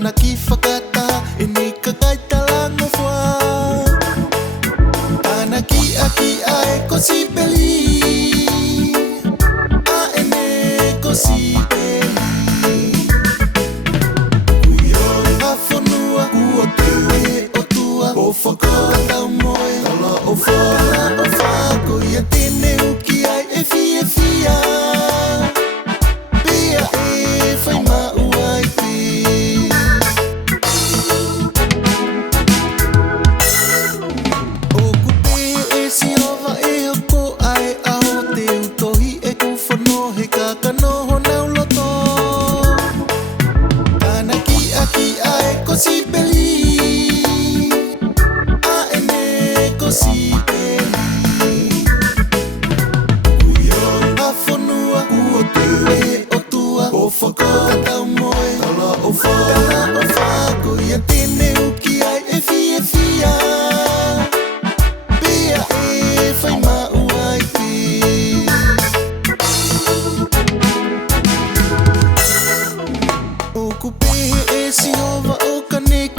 Nakifakata ini kakaita lang mo fwa Anaki aki ae ko si peli A ene ko si peli Kuyon afonua ua tewe o tua O fako kata moe Ola o fako ia tene uki ai e fia Pia e fai mauai pe Si peli A ene ko si peli Kuyon afonua ua tewe o tua O fako kata moe Ola o fako ia tene uki ai e fia Pia e fai mauai pe O kupehe e si ova o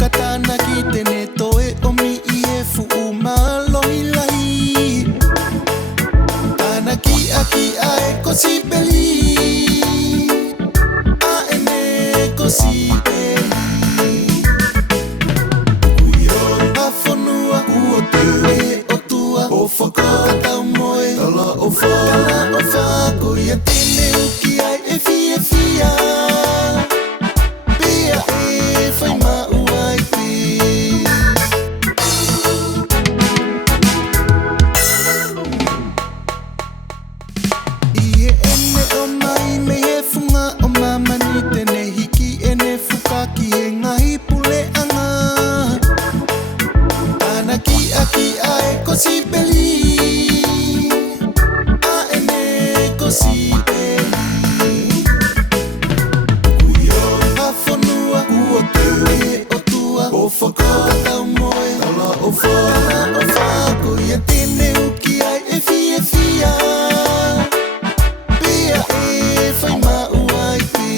katana ki tene toe o mi I e fuu malohi lahi Tanaki aki ae ko si peli A ene ko si peli Kuyon afonua ua tewe o tua O fako kata moe Ola o fako ia tene uki ai e fia Pia e fai mauai Si peli A ene ko si peli Kuyon afonua ua tewe o tua O fako kata moe Ola o fako ia tene uki ai e fia Pia e fai mauai pe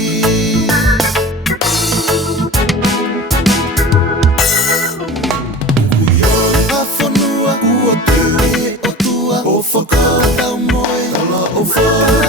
O fako kata moe Ola o fako